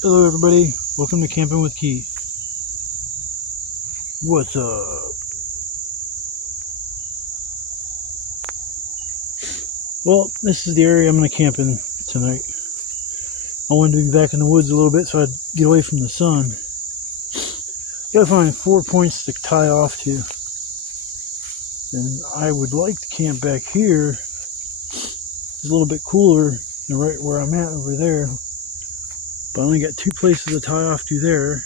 Hello everybody, welcome to Camping with Keith. What's up? Well, this is the area I'm going to camp in tonight. I wanted to be back in the woods a little bit so I'd get away from the sun. Gotta find 4 points to tie off to. And I would like to camp back here. It's a little bit cooler than right where I'm at over there. But I only got 2 places to tie off to there.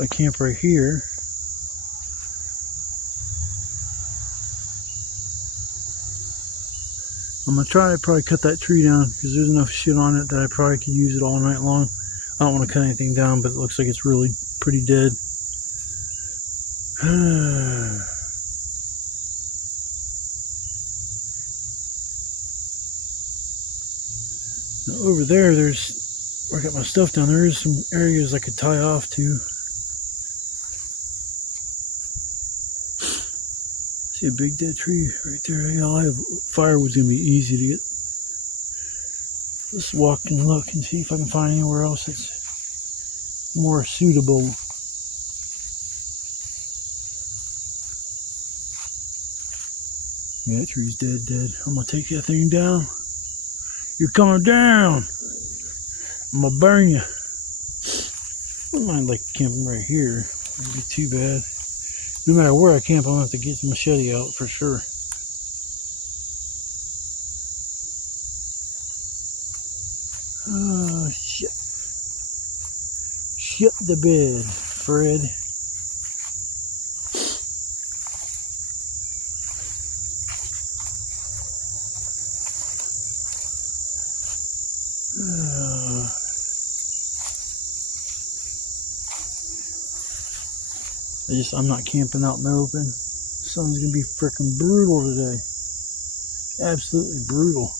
I camp right here. I'm going to try to probably cut that tree down because there's enough shit on it that I probably could use it all night long. I don't want to cut anything down, but it looks like it's really pretty dead. Now over there, where I got my stuff down, there is some areas I could tie off to. See a big dead tree right there. Yeah, I have firewood's gonna be easy to get. Let's walk and look and see if I can find anywhere else that's more suitable. Yeah, that tree's dead. I'm gonna take that thing down. You're coming down. I'm gonna burn you. I don't mind like camping right here. It wouldn't be too bad. No matter where I camp, I'm gonna have to get the machete out for sure. Oh shit. Shit the bed, Fred. I'm not camping out in the open. The sun's gonna be freaking brutal today. Absolutely brutal.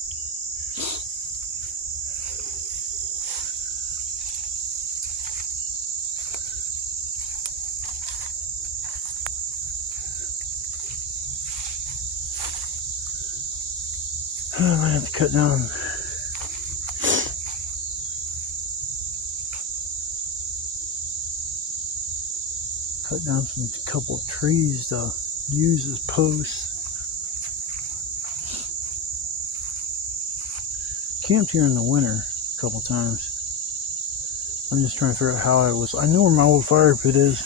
I might have to cut down. Cut down a couple of trees to use as posts. Camped here in the winter a couple times. I'm just trying to figure out how I know where my old fire pit is.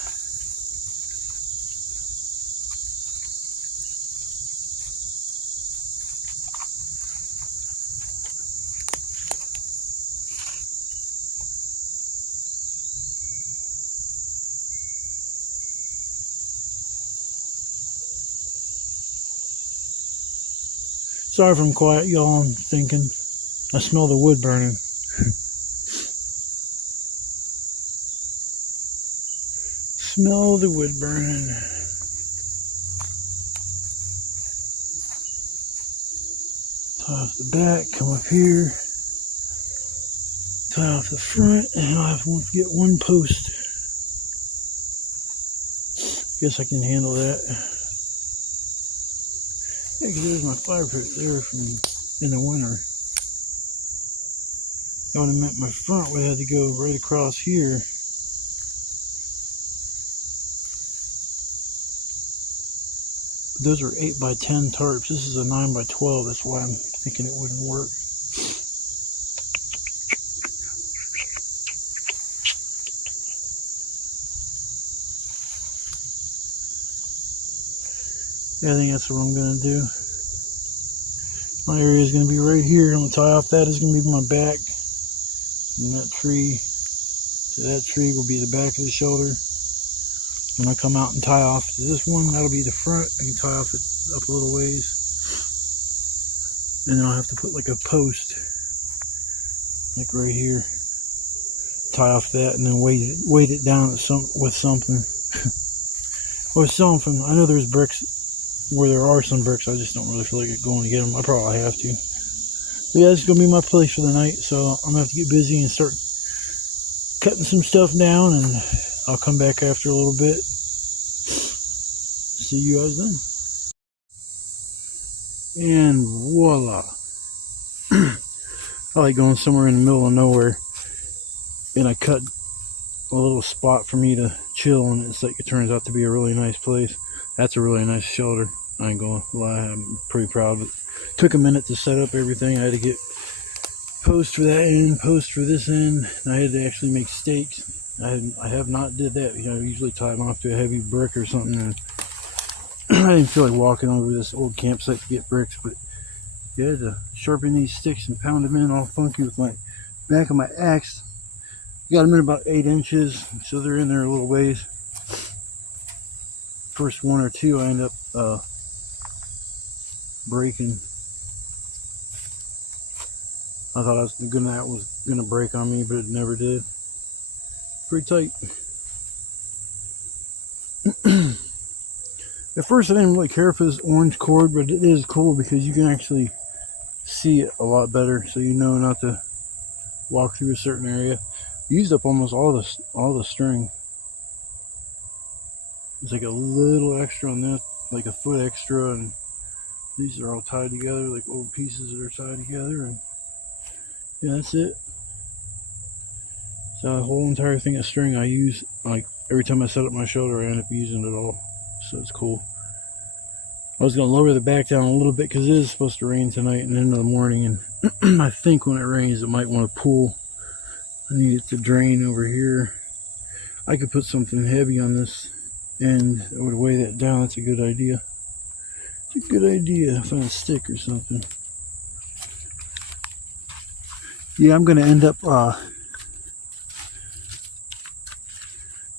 Sorry if I'm quiet, y'all. I'm thinking. I smell the wood burning. Smell the wood burning. Tie off the back, come up here. Tie off the front, and I'll have to get 1 post. Guess I can handle that. Yeah, because there's my fire pit there from in the winter. I would have meant my front would have to go right across here. But those are 8x10 tarps. This is a 9x12. That's why I'm thinking it wouldn't work. Yeah, I think that's what I'm going to do. My area is going to be right here. I'm going to tie off that. Is going to be my back. And that tree to that tree will be the back of the shoulder. When I come out and tie off to this one, that'll be the front. I can tie off it up a little ways. And then I'll have to put like a post, like right here. Tie off that and then weight it down with something. Or something. I know there's bricks where there are some bricks. I just don't really feel like going to get them. I probably have to. But yeah, this is going to be my place for the night. So I'm going to have to get busy and start cutting some stuff down. And I'll come back after a little bit. See you guys then. And voila. I like going somewhere in the middle of nowhere, and I cut a little spot for me to chill, and it's like it turns out to be a really nice place. That's a really nice shelter. I ain't gonna lie, I'm pretty proud of it. Took a minute to set up everything. I had to get post for that end, post for this end, and I had to actually make stakes. I have not did that. You know, I usually tie them off to a heavy brick or something, and I didn't feel like walking over this old campsite to get bricks, but yeah, I had to sharpen these sticks and pound them in all funky with my back of my axe. Got them in about 8 inches, so they're in there a little ways. First one or two I end up breaking. I thought that was gonna break on me, but it never did. Pretty tight. At first I didn't really care for this orange cord, but it is cool because you can actually see it a lot better, so you know not to walk through a certain area. Used up almost all the string. There's like a little extra on this, like a foot extra, and these are all tied together, like old pieces that are tied together, and yeah, that's it. So the whole entire thing of string I use, like every time I set up my shoulder, I end up using it all, so it's cool. I was going to lower the back down a little bit because it is supposed to rain tonight and into the morning, and I think when it rains it might want to pool. I need it to drain over here. I could put something heavy on this end that would weigh that down. That's a good idea. It's a good idea. Find a stick or something. Yeah, I'm going to end up I'm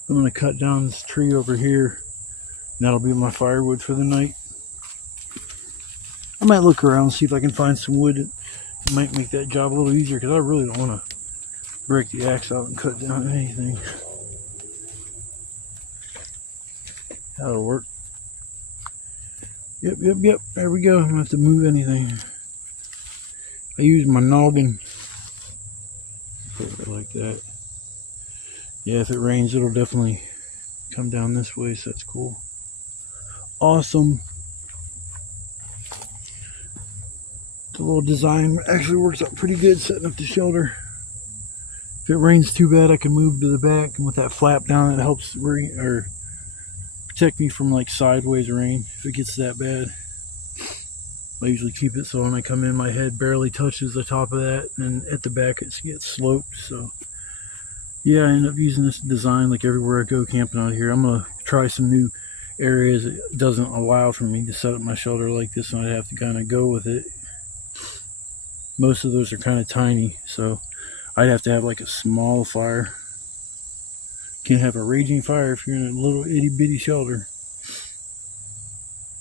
going to cut down this tree over here, and that'll be my firewood for the night. I might look around and see if I can find some wood. It might make that job a little easier because I really don't want to break the axe out and cut down anything. That'll work. Yep. There we go. I don't have to move anything. I use my noggin. Put it like that. Yeah, if it rains, it'll definitely come down this way, so that's cool. Awesome. The little design actually works out pretty good setting up the shelter. If it rains too bad, I can move to the back, and with that flap down, it helps protect me from like sideways rain if it gets that bad. I usually keep it so when I come in, my head barely touches the top of that, and at the back it gets sloped. So yeah, I end up using this design like everywhere I go camping out here. I'm gonna try some new areas that doesn't allow for me to set up my shelter like this, and I'd have to kind of go with it. Most of those are kind of tiny, so I'd have to have like a small fire. Can't have a raging fire if you're in a little itty bitty shelter.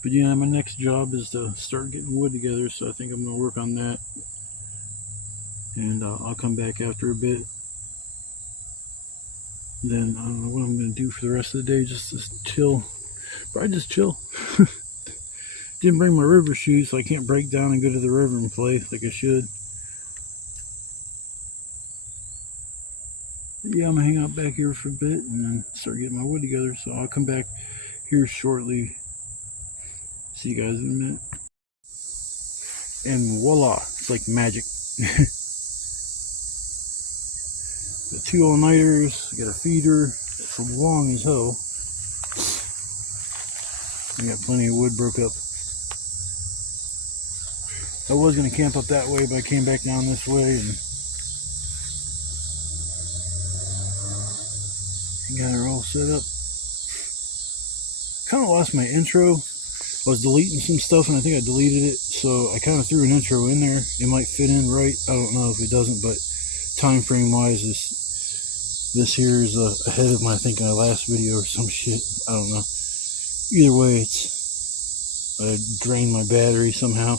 But yeah, my next job is to start getting wood together, so I think I'm going to work on that. And I'll come back after a bit. Then I don't know what I'm going to do for the rest of the day, just to chill. Probably just chill. Didn't bring my river shoes, so I can't break down and go to the river and play like I should. But yeah, I'm going to hang out back here for a bit and then start getting my wood together. So I'll come back here shortly. See you guys in a minute. And voila, it's like magic. Got 2 all-nighters, got a feeder that's long as hell. I got plenty of wood broke up. I was going to camp up that way, but I came back down this way and got her all set up. Kind of lost my intro. I was deleting some stuff and I think I deleted it, so I kind of threw an intro in there. It might fit in right. I don't know if it doesn't, but time frame wise, this here is ahead of my, I think, my last video or some shit. I don't know. Either way, I drained my battery somehow.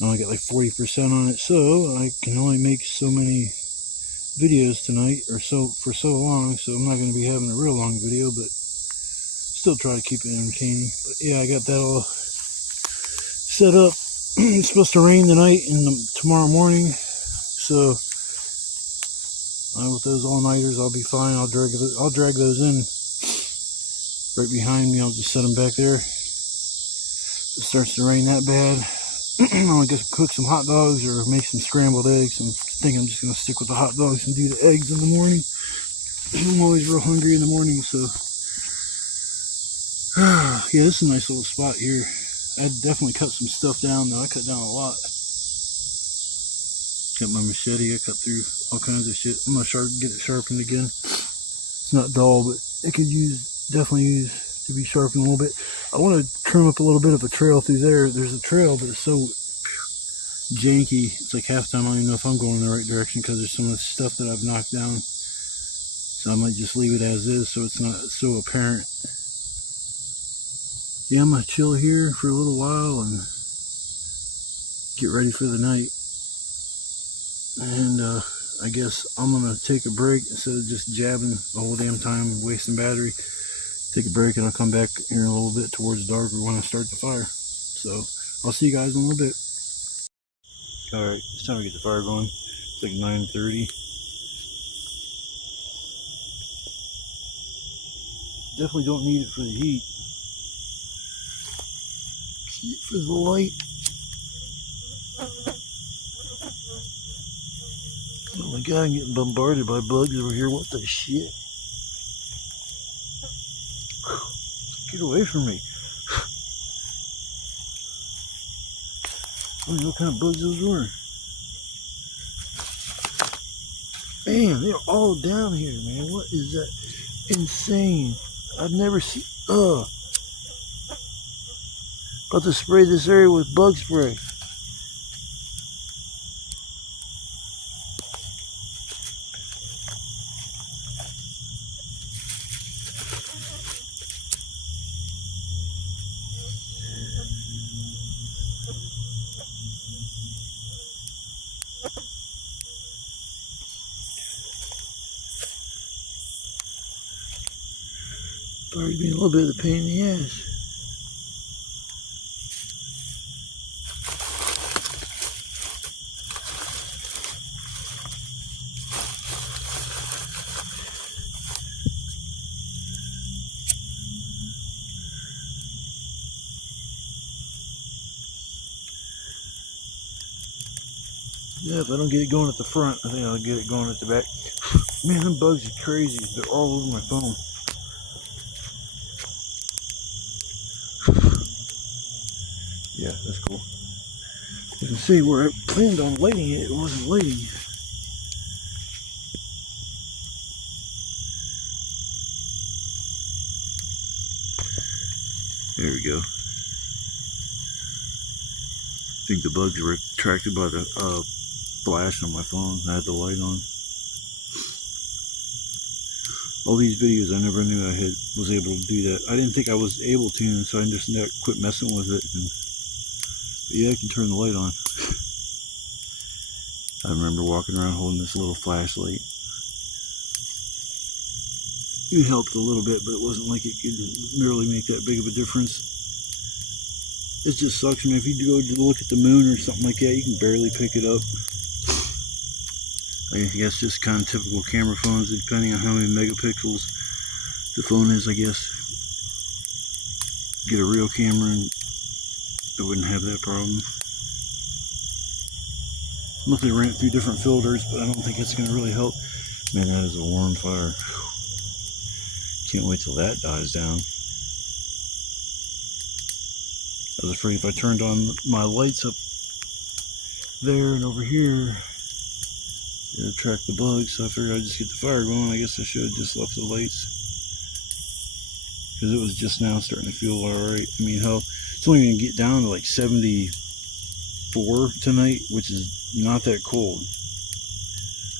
I only got like 40% on it, so I can only make so many videos tonight, or so for so long, so I'm not going to be having a real long video, but still try to keep it entertaining. But yeah, I got that all set up. It's supposed to rain tonight and tomorrow morning, so with those all-nighters I'll be fine. I'll drag those in right behind me. I'll just set them back there. If it starts to rain that bad, I guess cook some hot dogs or make some scrambled eggs. I'm thinking I'm just going to stick with the hot dogs and do the eggs in the morning. I'm always real hungry in the morning, so yeah, this is a nice little spot here. I definitely cut some stuff down though. I cut down a lot. Got my machete. I cut through all kinds of shit. I'm gonna get it sharpened again. It's not dull, but it could definitely use to be sharpened a little bit. I want to trim up a little bit of a trail through there. There's a trail, but it's so janky. It's like half the time I don't even know if I'm going in the right direction because there's some of the stuff that I've knocked down. So I might just leave it as is so it's not so apparent. Yeah, I'm gonna chill here for a little while and get ready for the night. And I guess I'm gonna take a break instead of just jabbing the whole damn time, wasting battery. Take a break and I'll come back here in a little bit towards dark or when I start the fire. So I'll see you guys in a little bit. Alright, it's time to get the fire going. It's like 9:30. Definitely don't need it for the heat. Need it for the light. Oh my god, I'm getting bombarded by bugs over here. What the shit? Get away from me. I don't know what kind of bugs those were. Man, they're all down here, man. What is that? Insane. I've never seen. About to spray this area with bug spray. Fire's being a little bit of a pain in the ass. Yeah, if I don't get it going at the front, I think I'll get it going at the back. Man, them bugs are crazy. They're all over my phone. Yeah, that's cool. You can see where I planned on lighting it, it wasn't lighting. There we go. I think the bugs were attracted by the flash on my phone. I had the light on. All these videos, I never knew I was able to do that. I didn't think I was able to, so I just quit messing with it. But yeah, I can turn the light on. I remember walking around holding this little flashlight. It helped a little bit, but it wasn't like it could really make that big of a difference. It just sucks, man. If you go to look at the moon or something like that, you can barely pick it up. I guess just kind of typical camera phones, depending on how many megapixels the phone is, I guess. Get a real camera and it wouldn't have that problem. Luckily, ran it through different filters, but I don't think it's going to really help. Man, that is a warm fire. Can't wait till that dies down. I was afraid if I turned on my lights up there and over here, it'd attract the bugs, so I figured I'd just get the fire going. I guess I should have just left the lights, because it was just now starting to feel alright. I mean, hell, it's only going to get down to like 74 tonight, which is not that cold. I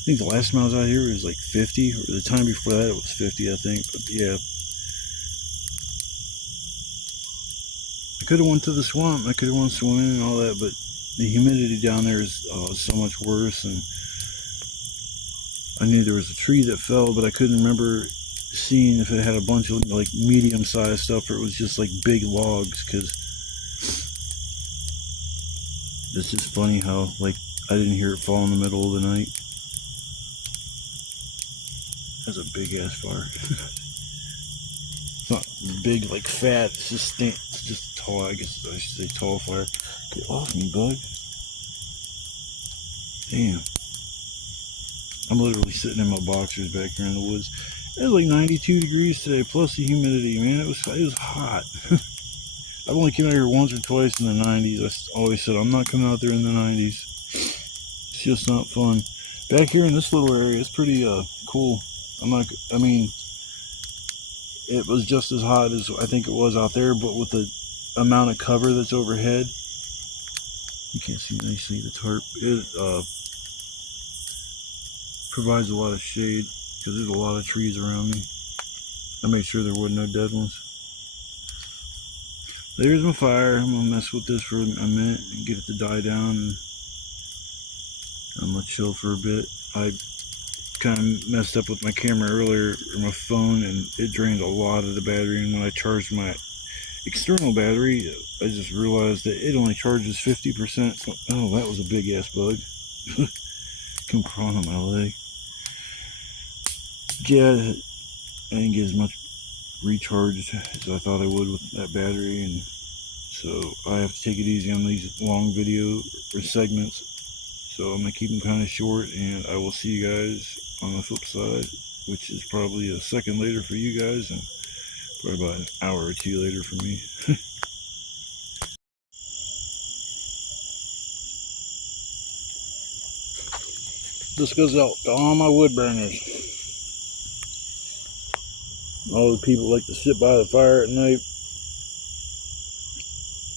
think the last time I was out here was like 50, or the time before that it was 50, I think. But yeah, I could have went to the swamp, I could have went swimming and all that, but the humidity down there is so much worse. And I knew there was a tree that fell, but I couldn't remember seeing if it had a bunch of like medium-sized stuff or it was just like big logs, because it's just funny how like I didn't hear it fall in the middle of the night. That's a big ass fire. It's not big, like fat. It's just tall. I guess I should say tall fire. Get off me, bug. Damn. I'm literally sitting in my boxers back here in the woods. It was like 92 degrees today, plus the humidity, man. It was hot. I've only came out here once or twice in the 90s. I always said I'm not coming out there in the 90s. It's just not fun. Back here in this little area, it's pretty cool. I mean, it was just as hot as I think it was out there, but with the amount of cover that's overhead, you can't see nicely the tarp. It provides a lot of shade because there's a lot of trees around me. I made sure there were no dead ones. There's my fire. I'm gonna mess with this for a minute and get it to die down, and I'm gonna chill for a bit. I kind of messed up with my camera earlier, or my phone, and it drained a lot of the battery, and when I charged my external battery, I just realized that it only charges 50%. Oh, that was a big ass bug. Come crawling on my leg. Yeah, I didn't get as much recharged as I thought I would with that battery, and so I have to take it easy on these long video or segments. So I'm gonna keep them kind of short, and I will see you guys on the flip side, which is probably a second later for you guys and probably about an hour or two later for me. This goes out to all my wood burners. All the people like to sit by the fire at night,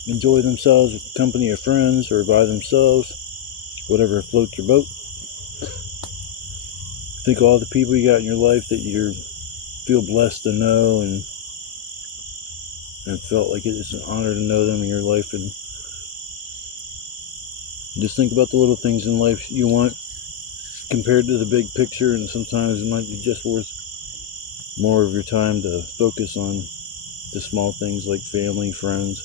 enjoy themselves with the company of friends or by themselves, whatever floats your boat. Think of all the people you got in your life that you feel blessed to know, and felt like it is an honor to know them in your life, and just think about the little things in life you want compared to the big picture, and sometimes it might be just worth more of your time to focus on the small things like family, friends,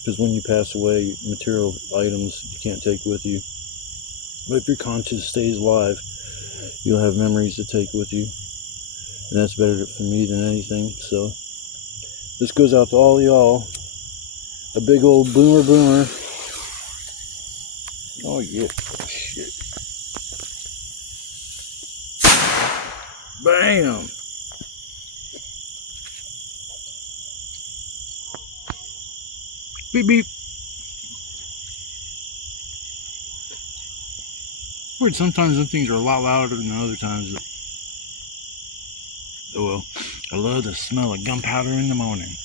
because when you pass away, material items you can't take with you, but if your conscience stays alive, you'll have memories to take with you, and that's better for me than anything. So this goes out to all y'all. A big old boomer. Oh yeah. Oh, shit. Bam. Beep beep. Weird, sometimes some things are a lot louder than other times. Oh well. I love the smell of gunpowder in the morning.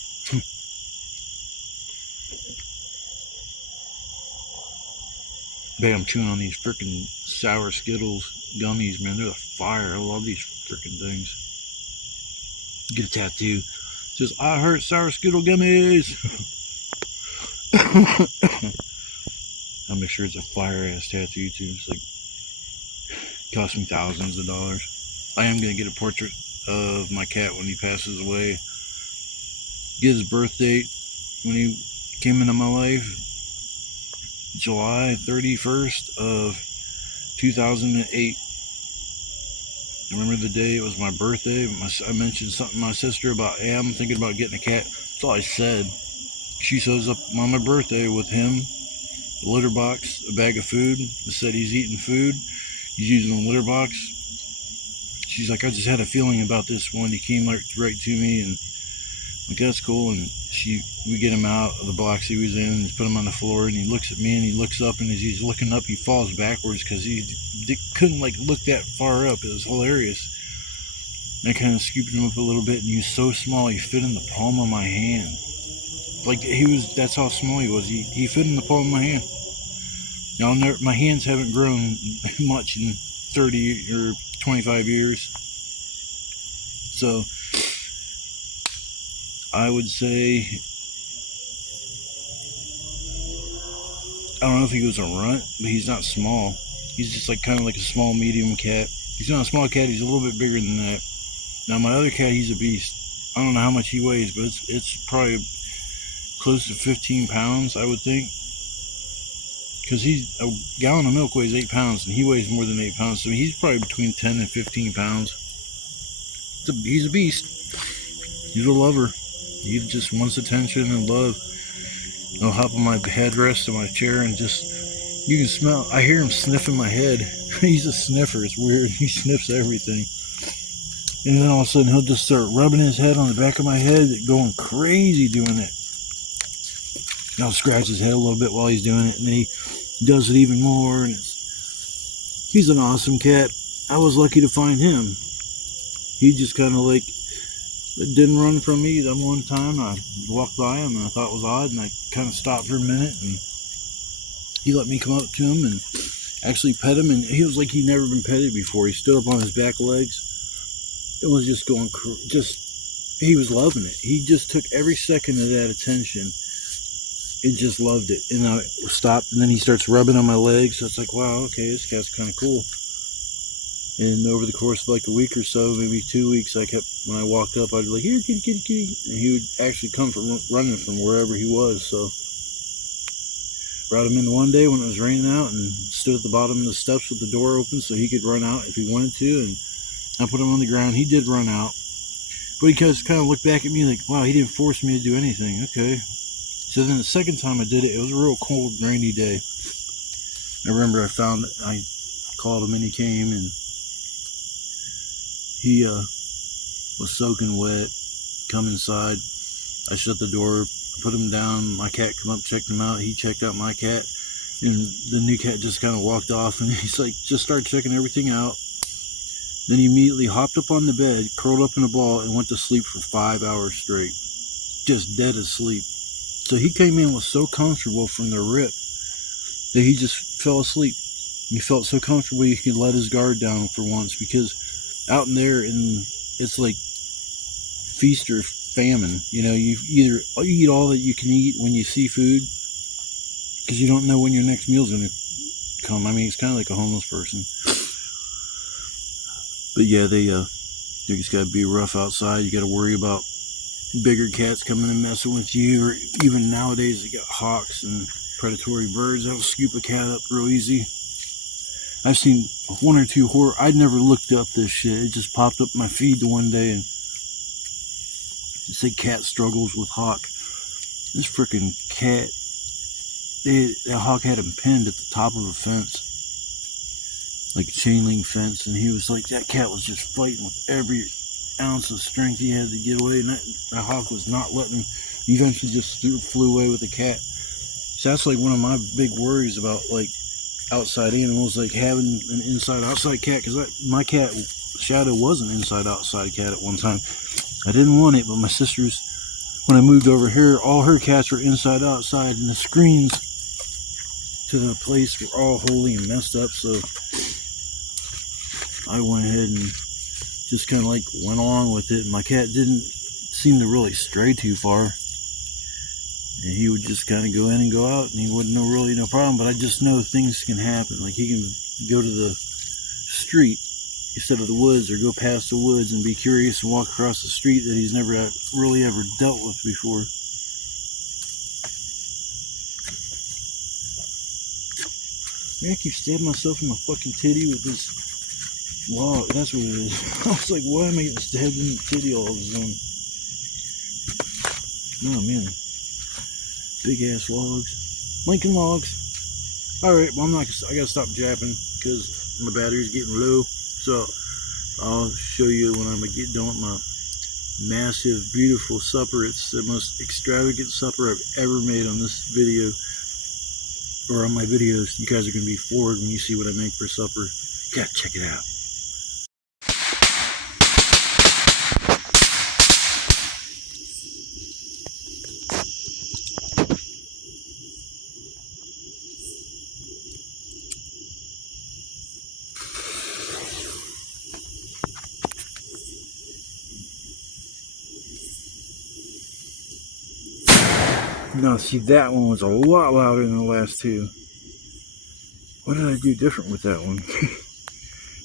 I'm chewing on these freaking sour Skittles gummies, man. They're a fire. I love these freaking things. Get a tattoo. It says, I heard sour Skittle gummies. I'll make sure it's a fire ass tattoo too. It's like, cost me thousands of dollars. I am going to get a portrait of my cat when he passes away. Get his birth date when he came into my life. July 31st of 2008. I remember the day, it was my birthday. I mentioned something to my sister about, hey, I'm thinking about getting a cat. That's all I said. She shows up on my birthday with him, a litter box, a bag of food. I said he's eating food. He's using a litter box. She's like, I just had a feeling about this one. He came right to me, and I'm like, that's cool. And we get him out of the box he was in, and put him on the floor, and he looks at me, and he looks up, and as he's looking up, he falls backwards because he couldn't like look that far up. It was hilarious. And I kind of scooped him up a little bit, and he was so small, he fit in the palm of my hand. Like that's how small he was. He fit in the palm of my hand. Now, my hands haven't grown much in 30 or 25 years. So I would say, I don't know if he was a runt, but he's not small. He's just like kind of like a small medium cat. He's not a small cat, he's a little bit bigger than that. Now my other cat, he's a beast. I don't know how much he weighs, but it's probably close to 15 pounds, I would think. Because a gallon of milk weighs 8 pounds, and he weighs more than 8 pounds, so he's probably between 10 and 15 pounds. He's a beast. He's a lover. He just wants attention and love. He'll hop on my headrest of my chair and just, you can smell, I hear him sniffing my head. He's a sniffer, it's weird. He sniffs everything. And then all of a sudden he'll just start rubbing his head on the back of my head, going crazy doing it. And I'll scratch his head a little bit while he's doing it, and then he does it even more. And he's an awesome cat. I was lucky to find him. He just kind of like didn't run from me. That one time I walked by him and I thought it was odd, and I kind of stopped for a minute, and he let me come up to him and actually pet him, and he was like he'd never been petted before. He stood up on his back legs. It was just going, he was loving it. He just took every second of that attention and just loved it. And I stopped, and then he starts rubbing on my legs. So it's like, wow, okay, this cat's kind of cool. And over the course of like a week or so, maybe 2 weeks, I kept, when I walked up, I'd be like, here, kitty, kitty, kitty. And he would actually come from running from wherever he was. So brought him in one day when it was raining out and stood at the bottom of the steps with the door open so he could run out if he wanted to. And I put him on the ground. He did run out. But he just kind of looked back at me like, wow, he didn't force me to do anything. Okay. So then the second time I did it, it was a real cold, rainy day. I remember I called him and he came, and he was soaking wet. Come inside. I shut the door, put him down. My cat come up, checked him out. He checked out my cat. And the new cat just kind of walked off, and he's like, just started checking everything out. Then he immediately hopped up on the bed, curled up in a ball, and went to sleep for 5 hours straight. Just dead asleep. So he came in, was so comfortable from the rip that he just fell asleep. He felt so comfortable he could let his guard down for once, because out in there, it's like feast or famine. You know, you either eat all that you can eat when you see food, because you don't know when your next meal's going to come. I mean, it's kind of like a homeless person. But yeah, they just got to be rough outside. You got to worry about bigger cats coming and messing with you, or even nowadays they got hawks and predatory birds that'll scoop a cat up real easy. I've seen one or two I'd never looked up this shit. It just popped up my feed the one day, and it said cat struggles with hawk. This freaking cat, that hawk had him pinned at the top of a fence, like a chain link fence, and he was like, that cat was just fighting with every ounce of strength he had to get away, and that hawk was not letting him. He eventually just flew away with the cat. So that's like one of my big worries about like outside animals, like having an inside-outside cat, because my cat Shadow was an inside-outside cat at one time. I didn't want it, but my sister's, when I moved over here, all her cats were inside-outside, and the screens to the place were all holy and messed up, so I went ahead and just kind of like went along with it. And my cat didn't seem to really stray too far, and he would just kind of go in and go out, and he wouldn't really no problem. But I just know things can happen. Like he can go to the street instead of the woods, or go past the woods and be curious and walk across the street that he's never really ever dealt with before. Man, I keep stabbing myself in my fucking titty with this log. That's what it is. I was like, why am I getting stabbed in the titty all of a sudden? Oh man, big ass logs, Lincoln logs. All right, well I gotta stop japping because my battery's getting low. So I'll show you when I'm done with my massive, beautiful supper. It's the most extravagant supper I've ever made on this video, or on my videos. You guys are gonna be floored when you see what I make for supper. You gotta check it out. Now see, that one was a lot louder than the last two. What did I do different with that one?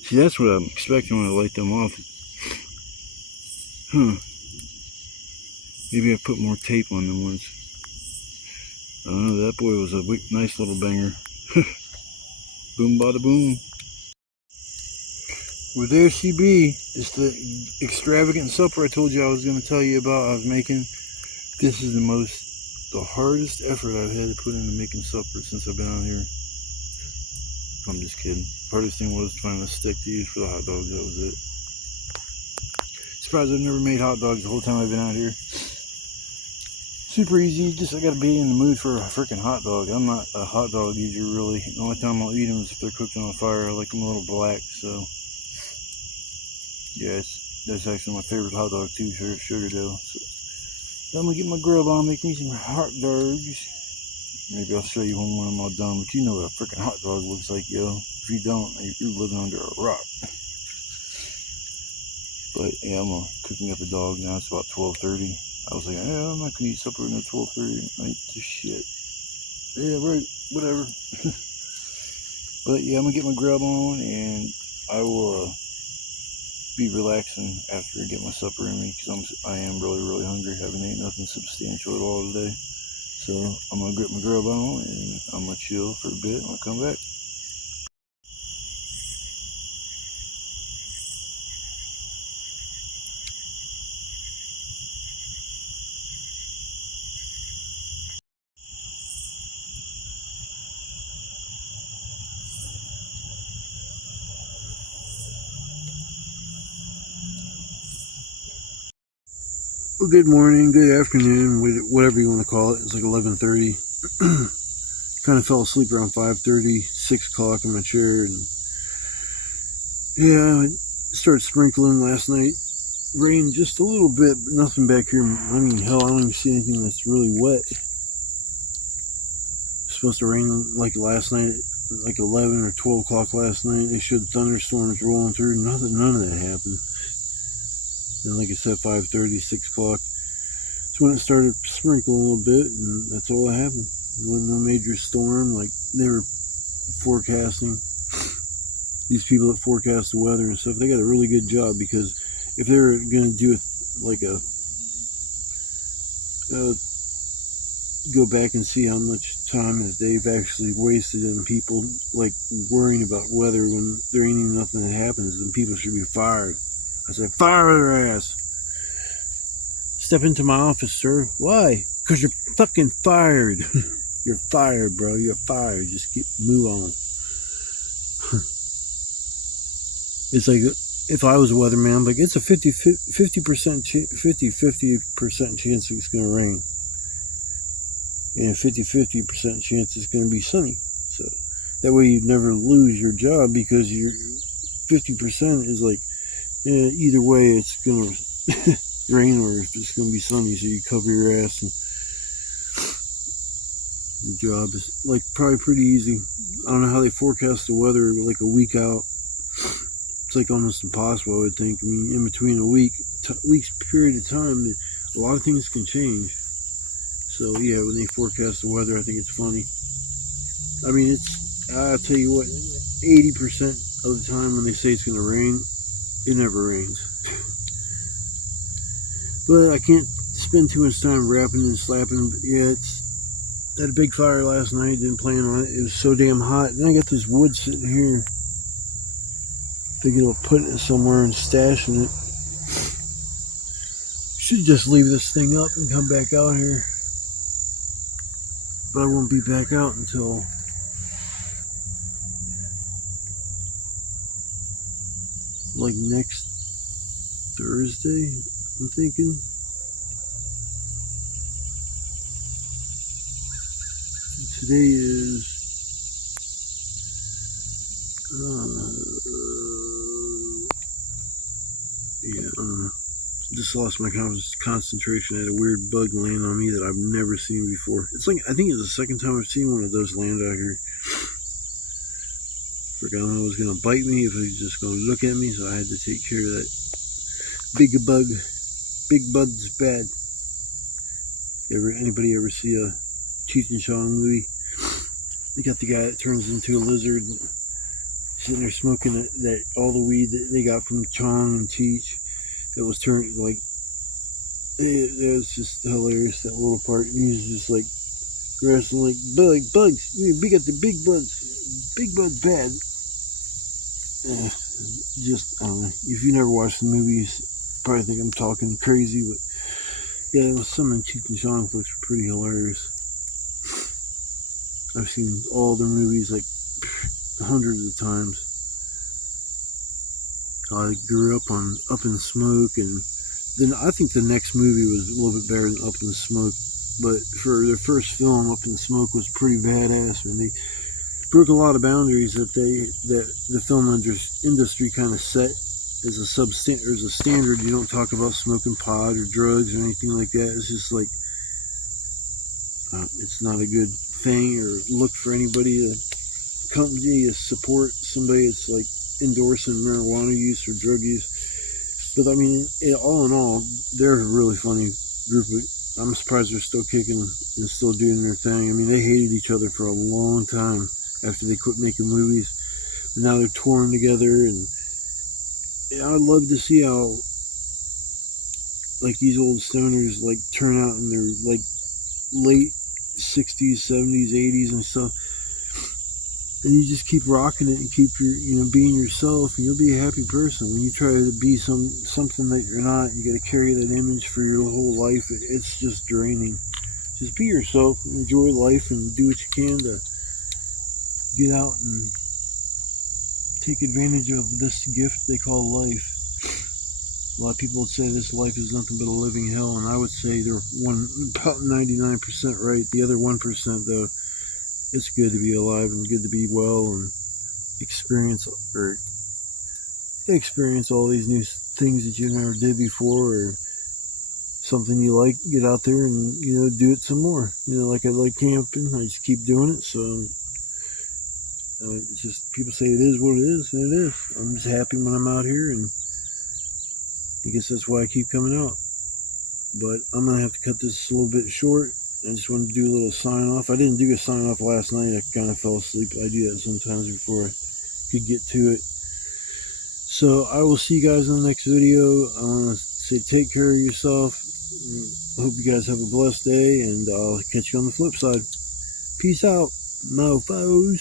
See, that's what I'm expecting when I light them off. Maybe I put more tape on them ones. I don't know, that boy was a nice little banger. Boom bada boom. Well, there she be. It's the extravagant supper I told you I was going to tell you about. I was making This is the hardest effort I've had to put into making supper since I've been out here. I'm just kidding. Hardest thing was finding a stick to use for the hot dogs. That was it. Surprised I've never made hot dogs the whole time I've been out here. Super easy. Just I gotta be in the mood for a freaking hot dog. I'm not a hot dog eater really. The only time I'll eat them is if they're cooked on a fire. I like them a little black. So yeah, that's actually my favorite hot dog too. Sugar dough. So I'm gonna get my grub on, make me some hot dogs. Maybe I'll show you one when I'm all done. But you know what a freaking hot dog looks like, yo. If you don't, you're living under a rock. But yeah, I'm cooking up a dog now. It's about 12:30. I was like, I'm not gonna eat supper until 12:30 at night. Just shit. Yeah, right. Whatever. But yeah, I'm gonna get my grub on, and I will be relaxing after I get my supper in me, because I am really, really hungry. Haven't ate nothing substantial at all today. So I'm gonna get my grub on, and I'm gonna chill for a bit, and I'll come back. Well, good morning, good afternoon, whatever you want to call it. It's like 11:30. Kind of fell asleep around 5:30, 6 o'clock in my chair, and yeah, it started sprinkling last night. Rained just a little bit, but nothing back here. I mean, hell, I don't even see anything that's really wet. It's supposed to rain like last night, like 11 or 12 o'clock last night. They showed thunderstorms rolling through. None of that happened. And like I said, 5:30, 6 o'clock. That's when it started sprinkling a little bit, and that's all that happened. It wasn't a major storm like they were forecasting. These people that forecast the weather and stuff, they got a really good job, because if they were going to do go back and see how much time that they've actually wasted in people like worrying about weather when there ain't even nothing that happens, then people should be fired. I said, fire their ass. Step into my office, sir. Why? Because you're fucking fired. You're fired, bro. You're fired. Just move on. It's like, if I was a weatherman, I'm like, it's a 50% chance it's going to rain. And a 50% chance it's going to be sunny. So that way you never lose your job, because your 50% is like, either way it's going to rain or if it's going to be sunny, so you cover your ass, and the job is like probably pretty easy. I don't know how they forecast the weather like a week out. It's like almost impossible, I would think. I mean, in between a week's period of time, a lot of things can change. So yeah, when they forecast the weather, I think it's funny. I mean, I'll tell you what, 80% of the time when they say it's going to rain, it never rains. But I can't spend too much time rapping and slapping. But yeah, had a big fire last night, didn't plan on it. It was so damn hot. And I got this wood sitting here. Thinking of putting it somewhere and stashing it. Should just leave this thing up and come back out here. But I won't be back out until like next Thursday, I'm thinking. Today is yeah, I don't know. Just lost my concentration. I had a weird bug land on me that I've never seen before. It's like, I think it's the second time I've seen one of those land out here. Forgot it was going to bite me, if it was just going to look at me, so I had to take care of that big bug. Big bug's bad. Anybody ever see a Cheech and Chong movie? They got the guy that turns into a lizard, sitting there smoking that all the weed that they got from Chong and Cheech. That was turned like, it was just hilarious, that little part. And he's just like wrestling like bugs. We got the big bugs. Big bugs bad. Just I don't know. If you never watched the movies, probably think I'm talking crazy, but Yeah, some of Cheech and Chong flicks were pretty hilarious. I've seen all their movies like hundreds of times. I grew up on Up in Smoke, and then I think the next movie was a little bit better than Up in Smoke. But for their first film, Up in Smoke was pretty badass, and they broke a lot of boundaries that the film industry kind of set as a standard. You don't talk about smoking pot or drugs or anything like that. It's just like it's not a good thing or look for anybody to support somebody that's like endorsing marijuana use or drug use. But I mean, all in all, they're a really funny group. I'm surprised they're still kicking and still doing their thing. I mean, they hated each other for a long time after they quit making movies. But now they're touring together, and I'd love to see how like these old stoners like turn out in their like late 60s, 70s, 80s and stuff. And you just keep rocking it and keep being yourself, and you'll be a happy person. When you try to be something that you're not, you got to carry that image for your whole life. It's just draining. Just be yourself, enjoy life, and do what you can to get out and take advantage of this gift they call life. A lot of people would say this life is nothing but a living hell, and I would say they're about 99% right. The other 1%, though, it's good to be alive and good to be well and experience all these new things that you never did before, or something you like. Get out there and do it some more. Like I like camping, I just keep doing it. So it's just, people say it is what it is, and it is. I'm just happy when I'm out here, and I guess that's why I keep coming out. But I'm gonna have to cut this a little bit short. I just wanted to do a little sign off. I didn't do a sign off last night. I kind of fell asleep. I do that sometimes before I could get to it. So I will see you guys in the next video. I want to say take care of yourself. I hope you guys have a blessed day, and I'll catch you on the flip side. Peace out, mofos.